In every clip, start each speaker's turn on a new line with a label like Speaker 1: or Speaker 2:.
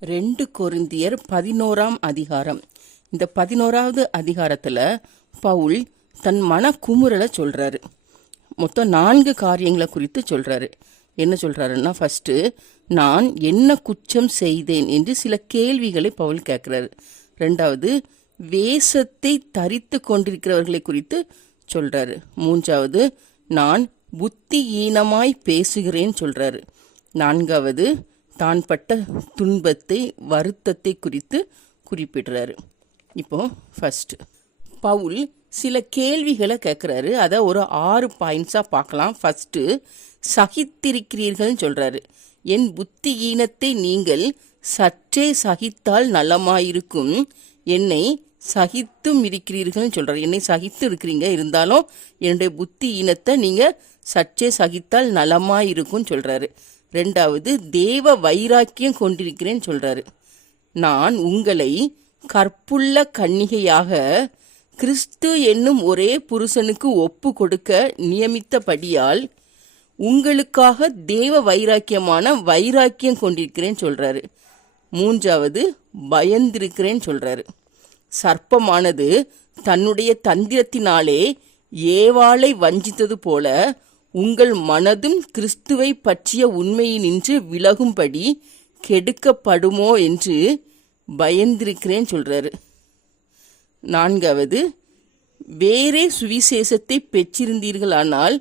Speaker 1: ரெண்டு கொருந்தியர் பதினோராம் அதிகாரம். இந்த பதினோராவது அதிகாரத்தில் பவுல் தன் மன குமுறலை சொல்கிறாரு மொத்தம் நான்கு காரியங்களை குறித்து சொல்கிறாரு என்ன சொல்கிறாருன்னா ஃபஸ்ட்டு நான் என்ன குற்றம் செய்தேன் என்று சில கேள்விகளை பவுல் கேட்குறாரு. ரெண்டாவது வேஷத்தை தரித்து கொண்டிருக்கிறவர்களை குறித்து சொல்கிறாரு மூன்றாவது நான் புத்தியீனமாய் பேசுகிறேன்னு சொல்கிறாரு நான்காவது தான் பட்ட துன்பத்தை வருத்தத்தை குறித்து குறிப்பிடுறாரு. இப்போ ஃபஸ்ட்டு பவுல் சில கேள்விகளை கேட்குறாரு அதை ஒரு ஆறு பாயிண்ட்ஸாக பார்க்கலாம். ஃபர்ஸ்ட்டு சகித்திருக்கிறீர்கள்னு சொல்கிறாரு என் புத்தியீனத்தை நீங்கள் சற்றே சகித்தால் நலமாயிருக்கும். என்னை சகித்தும் இருக்கிறீர்கள்னு சொல்கிறார் என்னை சகித்து இருக்கிறீங்க. இருந்தாலும் என்னுடைய புத்தி ஈனத்தை நீங்கள் சற்றே சகித்தால் நலமாயிருக்கும்னு சொல்கிறாரு ரெண்டாவது தேவ வைராக்கியம் கொண்டிருக்கிறேன்னு சொல்கிறாரு நான் உங்களை கற்புள்ள கன்னிகையாக கிறிஸ்து என்னும் ஒரே புருஷனுக்கு ஒப்பு கொடுக்க நியமித்தபடியால் உங்களுக்காக தேவ வைராக்கியமான வைராக்கியம் கொண்டிருக்கிறேன்னு சொல்றாரு. மூன்றாவது பயந்திருக்கிறேன்னு சொல்றாரு. சர்ப்பமானது தன்னுடைய தந்திரத்தினாலே ஏவாளை வஞ்சித்தது போல உங்கள் மனதும் கிறிஸ்துவை பற்றிய உண்மையினின்று விலகும்படி கெடுக்கப்படுமோ என்று பயந்திருக்கிறேன் சொல்றாரு. நான்காவது வேறே சுவிசேஷத்தை பெற்றிருந்தீர்களானால்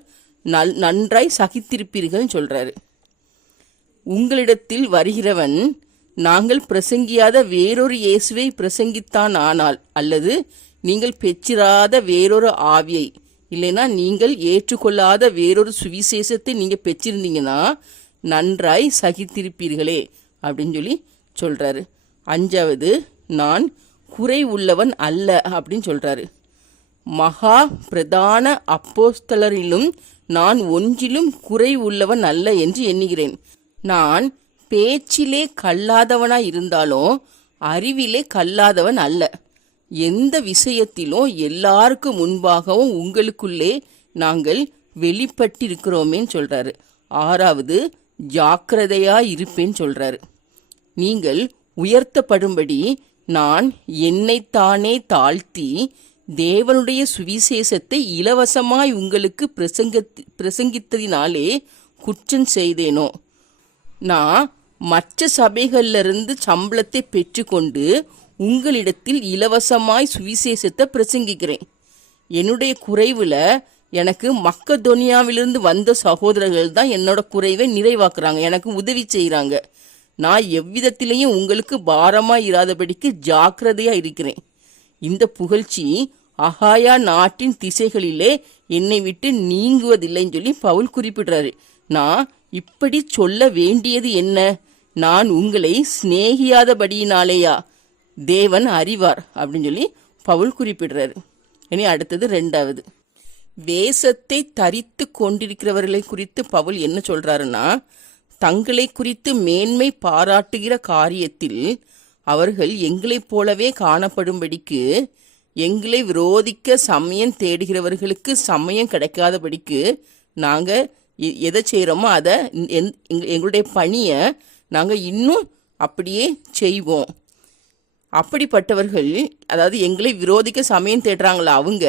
Speaker 1: நல் நன்றாய் சகித்திருப்பீர்கள்னு சொல்றாரு. உங்களிடத்தில் வருகிறவன் நாங்கள் பிரசங்கியாத வேறொரு இயேசுவை பிரசங்கித்தான் ஆனால் அல்லது நீங்கள் பெற்றிராத வேறொரு ஆவியை இல்லைன்னா நீங்கள் ஏற்றுக்கொள்ளாத வேறொரு சுவிசேஷத்தை நீங்கள் பெற்றிருந்தீங்கன்னா நன்றாய் சகித்திருப்பீர்களே அப்படின்னு சொல்லி சொல்றாரு. அஞ்சாவது நான் குறை உள்ளவன் அல்ல அப்படின்னு சொல்றாரு. மகா பிரதான அப்போஸ்தலரிலும் நான் ஒன்றிலும் குறை உள்ளவன் அல்ல என்று எண்ணுகிறேன். நான் பேச்சிலே கல்லாதவனாய் இருந்தாலும் அறிவிலே கல்லாதவன் அல்ல. எந்த விஷயத்திலும் எல்லாருக்கும் முன்பாகவும் உங்களுக்குள்ளே நாங்கள் வெளிப்பட்டிருக்கிறோமேன்னு சொல்றாரு. ஆறாவது ஜாக்கிரதையா இருப்பேன்னு சொல்றாரு. நீங்கள் உயர்த்தப்படும்படி நான் என்னைத்தானே தாழ்த்தி தேவனுடைய சுவிசேஷத்தை இலவசமாய் உங்களுக்கு பிரசங்க பிரசங்கித்ததினாலே குற்றம் செய்தேனோ? நான் மற்ற சபைகளிலிருந்து சம்பளத்தை பெற்றுக்கொண்டு உங்களிடத்தில் இலவசமாய் சுவிசேஷத்தை பிரசங்கிக்கிறேன். என்னுடைய குறைவில் எனக்கு மக்கதொனியாவிலிருந்து வந்த சகோதரர்கள் தான் என்னோட குறைவை நிறைவாக்குறாங்க எனக்கு உதவி செய்கிறாங்க நான் எவ்விதத்திலையும் உங்களுக்கு பாரமாக இராதபடிக்கு ஜாக்கிரதையாக இருக்கிறேன். இந்த புகழ்ச்சி அகாயா நாட்டின் திசைகளிலே என்னை விட்டு நீங்குவதில்லைன்னு சொல்லி பவுல் குறிப்பிடுறாரு. நான் இப்படி சொல்ல வேண்டியது என்ன? நான் உங்களை சிநேகியாதபடியினாலேயா? தேவன் அறிவார் அப்படின்னு சொல்லி பவுல் குறிப்பிடுறாரு. இனி அடுத்தது ரெண்டாவது. வேஷத்தை தரித்து கொண்டிருக்கிறவர்களை குறித்து பவுல் என்ன சொல்றாருன்னா தங்களை குறித்து மேன்மை பாராட்டுகிற காரியத்தில் அவர்கள் எங்களைப் போலவே காணப்படும்படிக்கு எங்களை விரோதிக்க சமயம் தேடுகிறவர்களுக்கு சமயம் கிடைக்காதபடிக்கு நாங்கள் எதை செய்கிறோமோ அதை எங்களுடைய பணியை நாங்கள் இன்னும் அப்படியே செய்வோம். அப்படிப்பட்டவர்கள் அதாவது எங்களை விரோதிக்க சமயம் தேடுறாங்களா அவங்க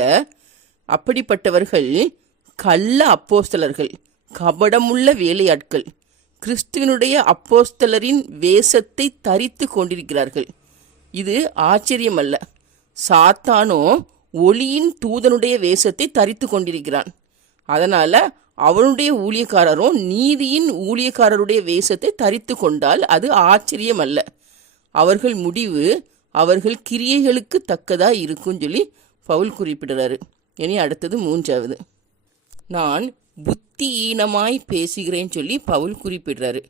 Speaker 1: அப்படிப்பட்டவர்கள் கள்ள அப்போஸ்தலர்கள் கபடமுள்ள வேலையாட்கள் கிறிஸ்துவனுடைய அப்போஸ்தலரின் வேஷத்தை தரித்து கொண்டிருக்கிறார்கள். இது ஆச்சரியமல்ல. சாத்தானோ ஒளியின் தூதனுடைய வேஷத்தை தரித்து கொண்டிருக்கிறான். அதனால் அவனுடைய ஊழியக்காரரும் நீதியின் ஊழியக்காரருடைய வேஷத்தை தரித்து கொண்டால் அது ஆச்சரியம் அல்ல அவர்கள் முடிவு அவர்கள் கிரியைகளுக்கு தக்கதா இருக்கும்னு சொல்லி பவுல் குறிப்பிடுறாரு. இனி அடுத்தது மூன்றாவது. நான் புத்தியீனமாய் பேசுகிறேன் சொல்லி பவுல் குறிப்பிடுறாரு.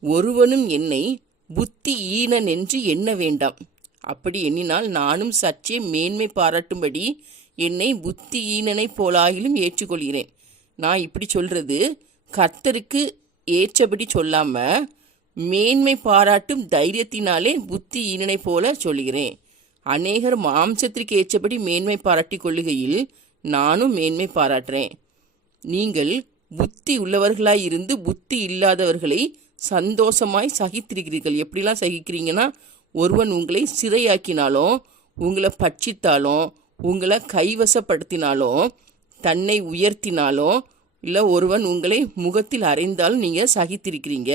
Speaker 1: ஒருவனும் என்னை புத்தி ஈனன் என்று எண்ண வேண்டாம். அப்படி எண்ணினால் நானும் சற்றே மேன்மை பாராட்டும்படி என்னை புத்தி ஈனனைப் போலாகிலும் ஏற்றுக்கொள்கிறேன். நான் இப்படி சொல்றது கர்த்தருக்கு ஏற்றபடி சொல்லாமல் மேன்மை பாராட்டும் தைரியத்தினாலே புத்தி ஈனனை போல சொல்கிறேன் அநேகர் மாம்சத்திற்கு ஏற்றபடி மேன்மை பாராட்டிக் கொள்ளுகையில் நானும் மேன்மை பாராட்டுறேன். நீங்கள் புத்தி உள்ளவர்களாய் இருந்து புத்தி இல்லாதவர்களை சந்தோஷமாய் சகித்திருக்கிறீர்கள். எப்படிலாம் சகிக்கிறீங்கன்னா ஒருவன் உங்களை சிறையாக்கினாலும் உங்களை பட்சித்தாலும் உங்களை கைவசப்படுத்தினாலும் தன்னை உயர்த்தினாலும் இல்லை ஒருவன் உங்களை முகத்தில் அறைந்தாலும் நீங்கள் சகித்திருக்கிறீங்க.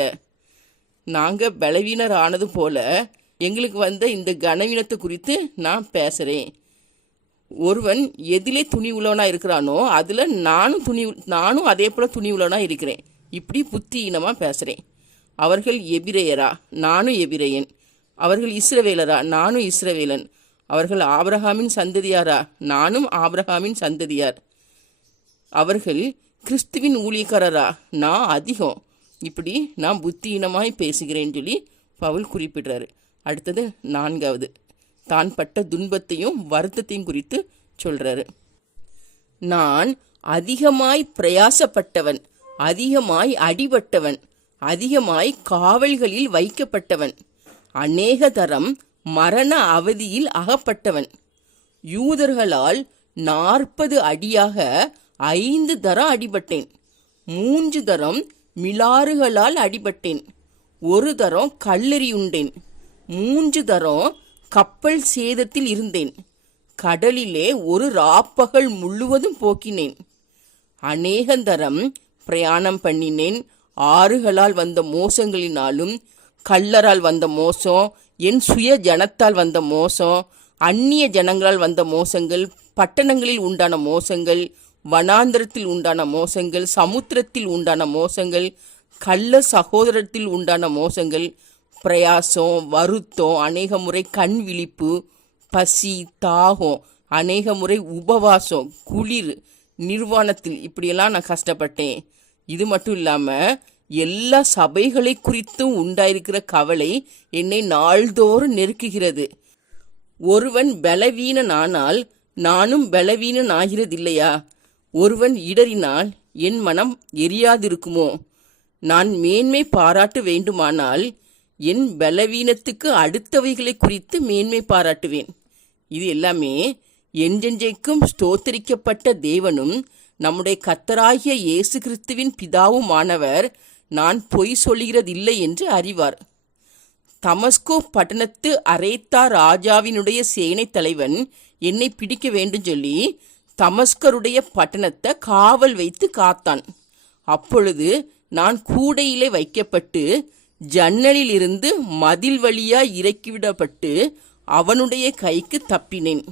Speaker 1: நாங்கள் பலவீனர் ஆனது போல எங்களுக்கு வந்த இந்த கனவீனத்தை குறித்து நான் பேசுகிறேன் ஒருவன் எதிலே துணி உள்ளவனாக இருக்கிறானோ அதில் நானும் துணி நானும் அதே போல் துணி உள்ளவனாக இருக்கிறேன். இப்படி புத்தியீனமாக பேசுகிறேன் அவர்கள் எபிரேயரா? நானும் எபிரேயன். அவர்கள் இஸ்ரவேலரா? நானும் இஸ்ரவேலன். அவர்கள் ஆபிரகாமின் சந்ததியாரா? நானும் ஆபிரகாமின் சந்ததியார். அவர்கள் கிறிஸ்துவின் ஊழியக்காரரா? நான் அதிகம். இப்படி நான் புத்தியீனமாய் பேசுகிறேன்னு சொல்லி பவுல் குறிப்பிடுறாரு. அடுத்தது நான்காவது. தான் பட்ட துன்பத்தையும் வருத்தத்தையும் குறித்து சொல்றாரு. நான் அதிகமாய் பிரயாசப்பட்டவன் அதிகமாய் அடிபட்டவன் அதிகமாய் காவல்களில் வைக்கப்பட்டவன் அநேக தரம் மரண அவதியில் அகப்பட்டவன். யூதர்களால் நாற்பது அடியாக ஐந்து தரம் அடிபட்டேன். மூன்று தரம் மிலாறுகளால் அடிபட்டேன். ஒரு தரம் கல்லெறியுண்டேன். மூன்று தரம் கப்பல் சேதத்தில் இருந்தேன். கடலிலே ஒரு ராப்பகல் முழுவதும் போக்கினேன். அநேகந்தரம் பிரயாணம் பண்ணினேன். ஆறுகளால் வந்த மோசங்களினாலும் கள்ளரால் வந்த மோசம் என் சுய ஜனத்தால் வந்த மோசம் அந்நிய ஜனங்களால் வந்த மோசங்கள் பட்டணங்களில் உண்டான மோசங்கள் வனாந்திரத்தில் உண்டான மோசங்கள் சமுத்திரத்தில் உண்டான மோசங்கள் கள்ள சகோதரத்தில் உண்டான மோசங்கள் பிரயாசம் வருத்தம் அநேக முறை கண் விழிப்பு பசி தாகம் அநேக முறை உபவாசம் குளிர் நிர்வாணத்தில் இப்படியெல்லாம் நான் கஷ்டப்பட்டேன். இது மட்டும் இல்லாமல் எல்லா சபைகளை குறித்தும் உண்டாயிருக்கிற கவலை என்னை நாள்தோறும் நெருக்குகிறது. ஒருவன் பலவீனனானால் நானும் பலவீனன் ஆகிறதில்லையா ஒருவன் இடறினால் என் மனம் எரியாதிருக்குமோ? நான் மேன்மை பாராட்ட வேண்டுமானால் என் பலவீனத்துக்கு அடுத்தவைகளை குறித்து மேன்மை பாராட்டுவேன். இது எல்லாமே என்றென்றைக்கும் ஸ்தோத்தரிக்கப்பட்ட தேவனும் நம்முடைய கத்தராகிய இயேசு கிறிஸ்துவின் பிதாவுமானவர் நான் பொய் சொல்கிறதில்லை என்று அறிவார். தமஸ்கோ பட்டணத்து அரேத்தா ராஜாவினுடைய சேனை தலைவன் என்னை பிடிக்க வேண்டும் சொல்லி தமஸ்கருடைய பட்டணத்தை காவல் வைத்து காத்தான். அப்பொழுது நான் கூடையிலே வைக்கப்பட்டு ஜன்னலிலிருந்து மதில் வழியாய் இறக்கிவிடப்பட்டு அவனுடைய கைக்கு தப்பினேன்.